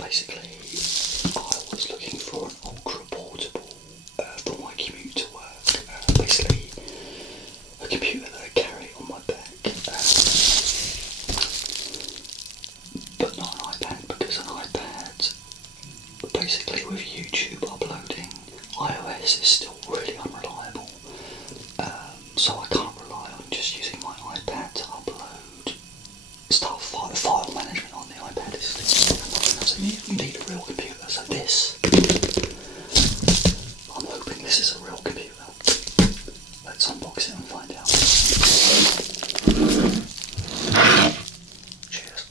basically I was looking for an ultra portable for my commute to work. Basically a computer that I carry on my back, but not an iPad, because an iPad, basically with YouTube uploading, iOS is still really unreliable. So I can't rely on just using my iPad to upload stuff. File management on the iPad is so you need a real computer. So this, I'm hoping this is a real computer. Let's unbox it and find out. Cheers.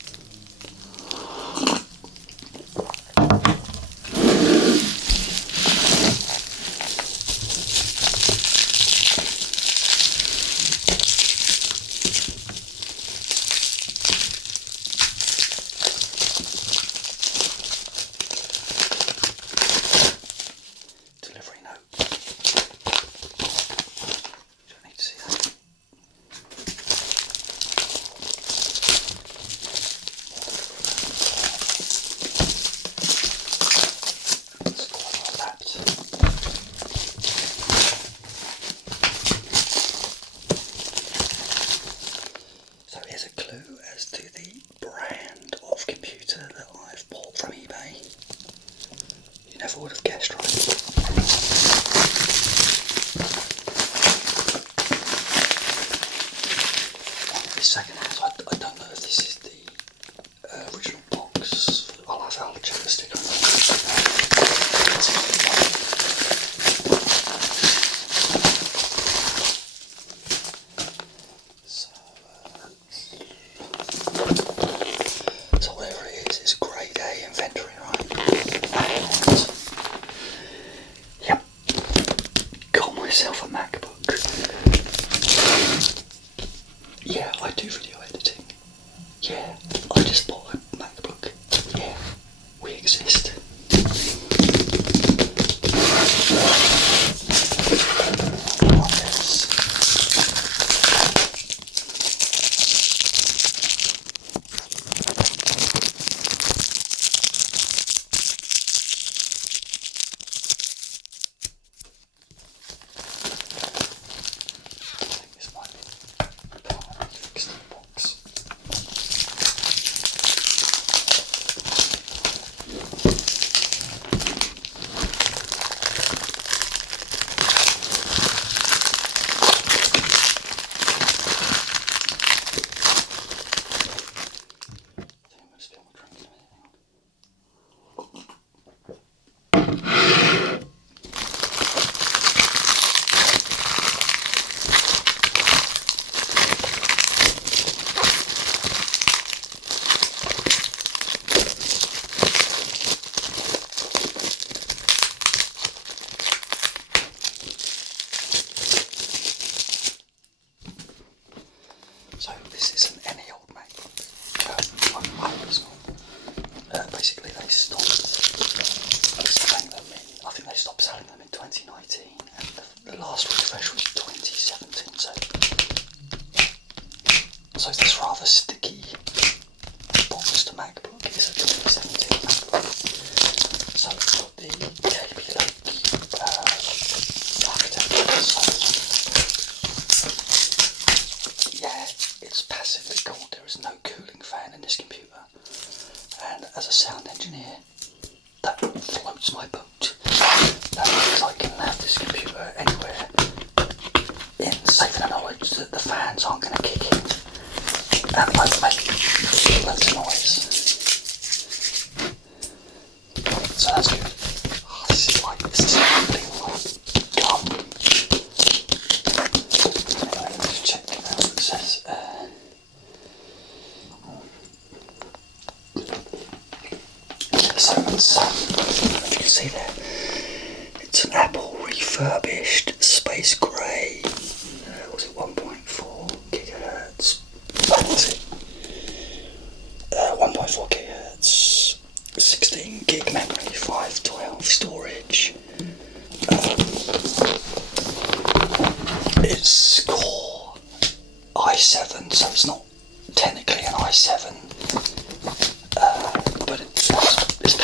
Delivery note. You don't need to see that. It's quite well wrapped. So here's a clue as to the brand of computer that I've bought from eBay. You never would have guessed, right? Second hand, I don't know if this is the original box. I'll check the sticker. So whatever it is, it's grade A inventory, right? And, yep, got myself a MacBook. Yeah, I do video editing. Yeah, I just bought a MacBook. Yeah, we exist. So this isn't any old MacBook. I hope it's not. Basically they stopped selling them in, I think they stopped selling them in 2019, and the last refresh was 2017, so this rather sticky box to MacBook is a 2017 MacBook. So it's got the KB Lake architecture, so yeah, it's passively cooled. There is no cooling fan in this computer, and as a sound engineer, that floats my boat. That means I can have this computer anywhere, in safe in the knowledge that the fans aren't going to kick in and won't make loads of noise. So that's good. Oh, this is like gum. Anyway, let me just check out what it says. So it's, if you can see there, it's an Apple refurbished space grey. Was it 1.4 gigahertz? That's it. 1.4 gigahertz, 16 gig memory, 512 storage. It's Core i7, so it's not technically an i7, but it's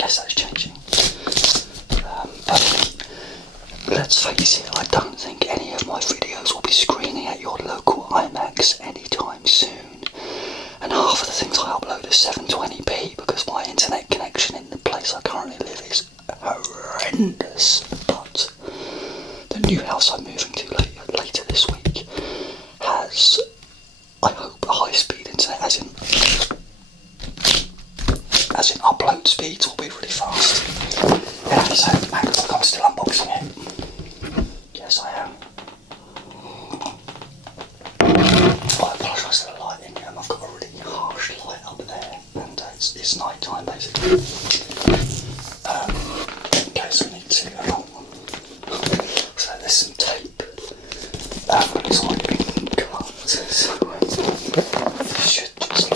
guess that's changing. But let's face it, I don't think any of my videos will be screening at your local iMacs anytime soon. And half of the things I upload are 720p because my internet connection in the place I currently live is horrendous. But the new house I'm moving to later this week has, I hope, a high-speed internet, as in upload speeds will be really fast. Anyway, so MacBook, I'm still unboxing it. Yes, I am. I apologise for the lighting. I've got a really harsh light up there, and it's night time basically. Okay, so I need to. So there's some tape. It's already been cut, so this should just.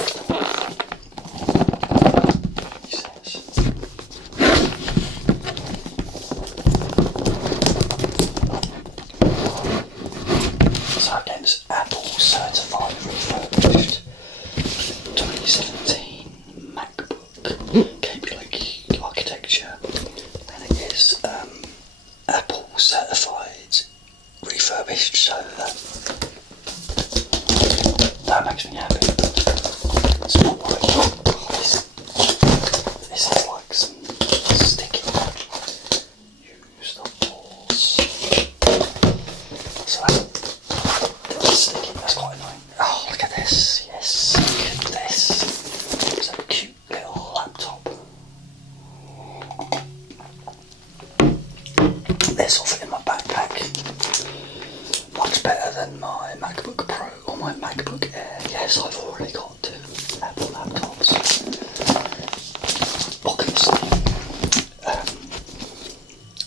So again, it's Apple certified refurbished 2017 MacBook colloquially architecture. Then it is Apple certified refurbished, so that makes me happy. It's not like this is like some sticky used up balls. So that's sticky, that's quite annoying. Oh, look at this, yes, look at this. It's a cute little laptop. This will fit in my backpack. Much better than my MacBook Pro or my MacBook Air. Yes, I've already got 2 Apple laptops. Obviously,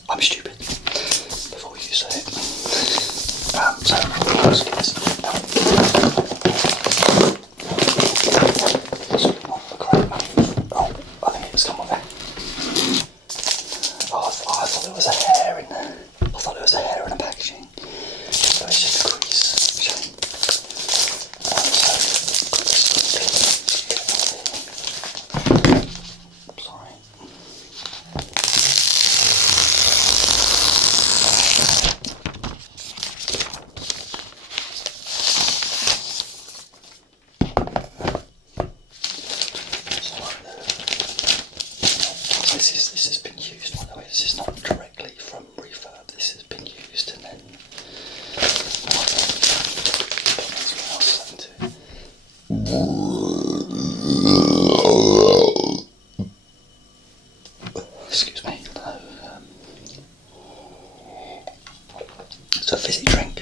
I'm stupid, before you say it. So let's get this done. It's not a great move. Oh, I think it's come on there. Oh, I thought there was a hair in there. I thought there was a hair in the packaging. So it's just a crease. Shame. Sorry. This has been used, by the way. This is not directly from refurb. This has been used and then excuse me. It's a fizzy drink.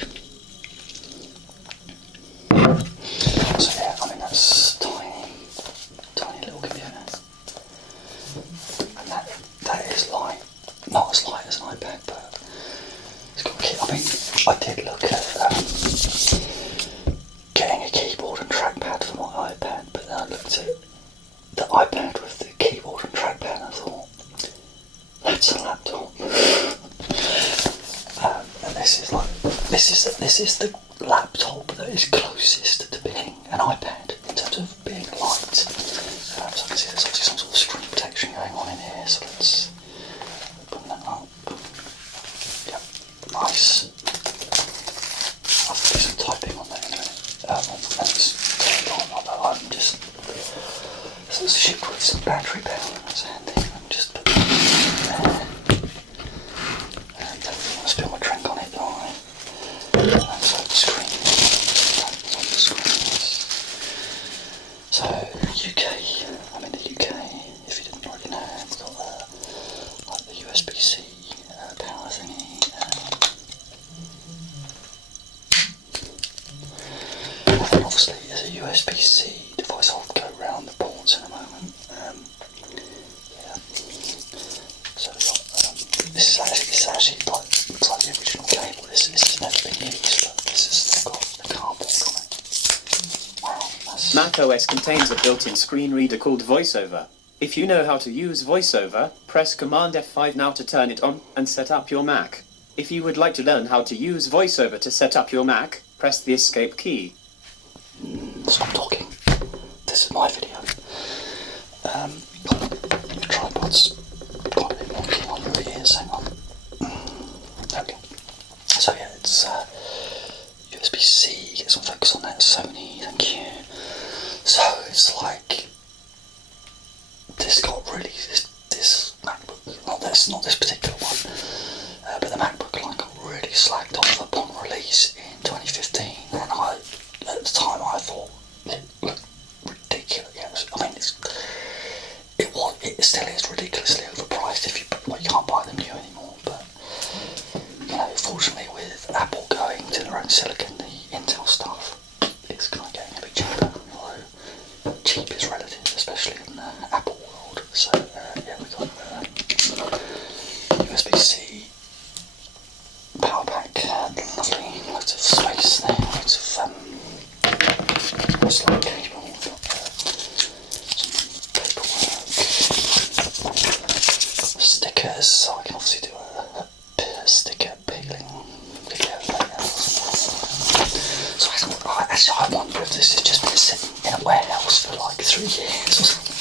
So yeah, I mean that's tiny little computer. And that is light. Not as light as an iPad, but it's got a key. I mean, I did look at getting a keyboard and trackpad for my iPad, but then I looked at the iPad with the keyboard and trackpad and I thought, that's a laptop. And this is the laptop that is closest to being an iPad in terms of being light. So I can see there's obviously some sort of screen protection going on in here, so let's open that up. Yep, nice. I'll do some typing on that in a minute. I'm just shipped with some battery power, that's handy. I'm just put that in there. And don't really want to spill my drink on it, do I? And so the screen. That's on the screens. So UK, I'm in the UK, if you didn't already know, we've got like the USB-C power thingy. And then obviously there's a USB-C device. I'll go around the ports in a moment. Yeah. So we've got, this is actually like, looks like the original cable. This has never been used, but this has still got the cardboard on it. Wow, that's... macOS contains a built-in screen reader called VoiceOver. If you know how to use VoiceOver, press Command F5 now to turn it on and set up your Mac. If you would like to learn how to use VoiceOver to set up your Mac, press the Escape key. Stop talking. This is my video. The tripod's not this particular one, but the MacBook line got really slagged off upon release in 2015, and at the time I thought it looked ridiculous. Yeah, it still is ridiculously overpriced if you can't buy them new anymore. But fortunately with Apple going to their own silicon, the Intel stuff is kind of getting a bit cheaper. Although cheap is relative, especially in the Apple world. So yeah, we got USB-C power pack, lovely, loads of space there, loads of slide cable, we've got some paperwork, stickers, so I can obviously do a sticker peeling video later. So I wonder if this has just been sitting in a warehouse for like 3 years or something.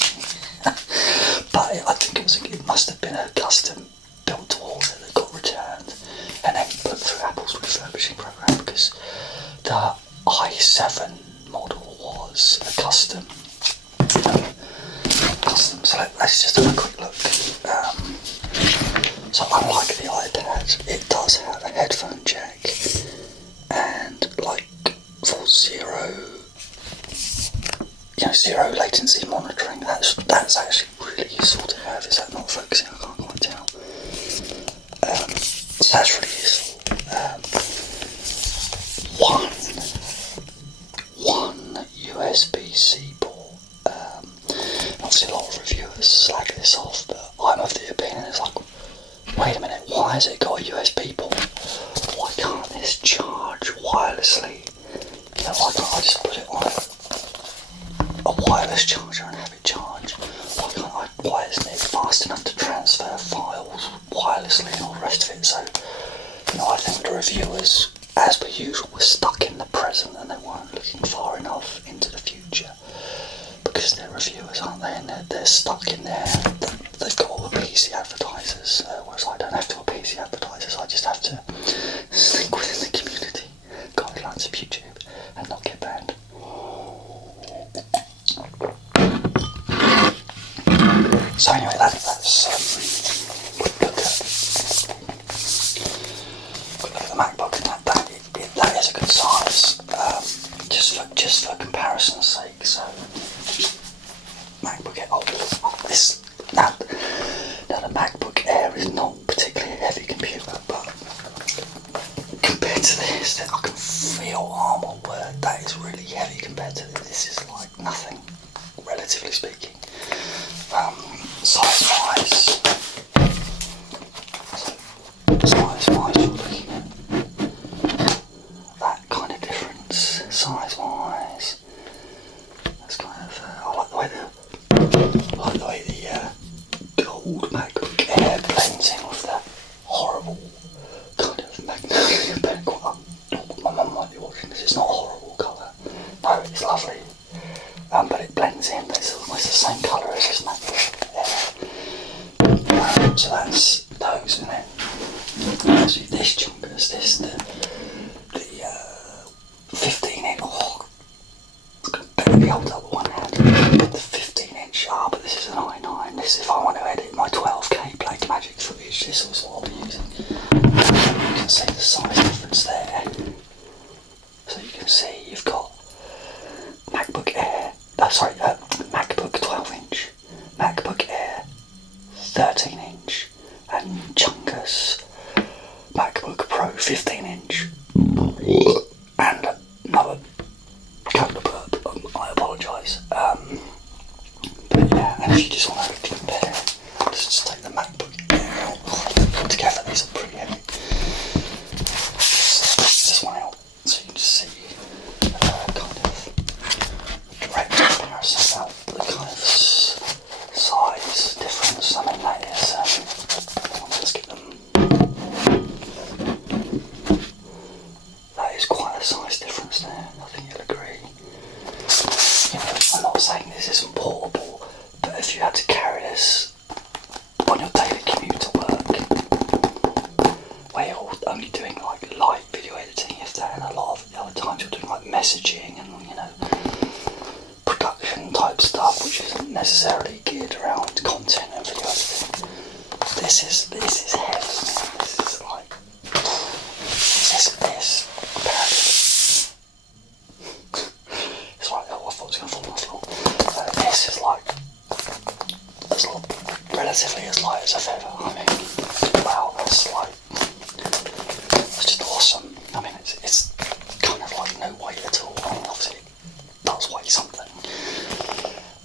But I think it must have been a custom built to order that got returned and then put through Apple's refurbishing program, because the i7 model was a custom. So let's just have a quick look. So unlike the iPad, it does have a headphone jack, and like for zero latency monitoring. That's actually really useful to have. Is that not focusing? I can't quite tell. So that's really useful. One USB-C port. Obviously a lot of reviewers slag this off, but I'm of the opinion it's like, wait a minute, why has it got a USB port? Why can't this charge wirelessly? Why can't I just put it on a wireless charger and have it charge? Why isn't it fast enough to transfer files wirelessly and all the rest of it? So, I think the reviewers, as per usual, were stuck in the present and they weren't looking far enough into the future. Because they're reviewers, aren't they? And they're stuck in there. They've got all the PC advertisers, whereas I don't have to appease the advertisers. I just have to stick within the community guidelines of YouTube and not get banned. So anyway, that's quick look at the MacBook, and that is a good size, just for comparison's sake. So MacBook Air. Now the MacBook Air is not particularly a heavy computer, but compared to this, I can feel arm word that is really heavy compared to this. This is like nothing, relatively speaking. Size-wise, you're looking at that kind of difference. Size-wise, that's kind of. I like the way the gold MacBook Air blends in with that horrible kind of magnolia background. My mum might be watching this. It's not a horrible colour. No, it's lovely. But it blends in. It's almost the same colour as this MacBook Air. So that's those, and then actually this chunkus, the 15-inch. Oh, it's going to barely hold up with one hand. The 15-inch. But this is an i9. This, if I want to edit my 12K Blackmagic footage, this is what I'll be using. You can see the size difference there. So you can see you've got MacBook Air. MacBook 12-inch, MacBook Air 13-inch, and chunkus MacBook Pro 15-inch, and another couple of burp. I apologise. But yeah, and if you just want to compare, just take the MacBook Air out together. These are pretty heavy. Just this one out, so you can just see kind of direct comparison of the kind of size difference. I mean, that is, let's get them. That is quite a size difference there. I think you'll agree. I'm not saying this isn't portable, but if you had to carry this on your daily commute to work, where you're only doing like light video editing, if that, and a lot of the other times you're doing like messaging and production type stuff, which isn't necessarily geared around content and video editing. This this is heavy, man. This is like this apparently. It's like, oh, I thought it was going to fall on the floor. This is like relatively as light as a feather. I mean, wow, that's like, it's just awesome. I mean, it's kind of like no weight at all. I mean, obviously it does weigh something.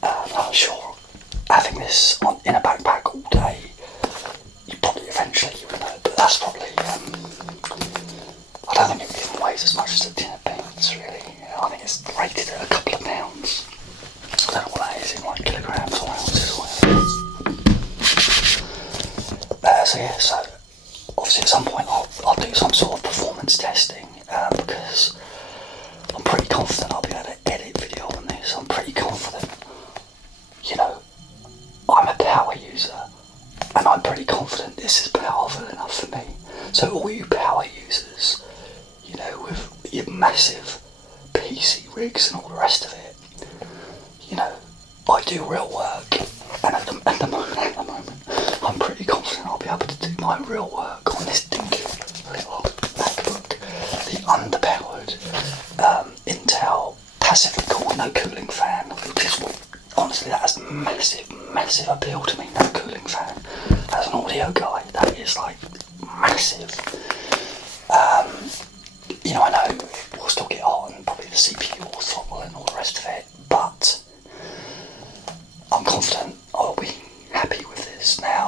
I'm sure having this in a backpack all day, you probably eventually would know, but that's probably, I don't think it even weighs as much as a tin of beans, really. I think it's rated at a couple of pounds. I don't know what that is in like kilograms or ounces or whatever. So obviously at some point I'll do some sort of performance testing, because I'm pretty confident I'll be able to edit video on this. I'm pretty confident, you know, I'm a power user, and I'm pretty confident this is powerful enough for me. So all you power users, you know, with your massive PC rigs and all the rest of it, you know, I do real work, and at the moment, I'm pretty confident I'll be able to do my real work on this dinky little MacBook, the underpowered Intel passively cooled no cooling fan. Honestly, that has massive appeal to me. No cooling fan. As an audio guy, that is like massive. You know, I know it will still get hot and probably the CPU will throttle and all the rest of it, but I'm confident I'll be happy with this. Now,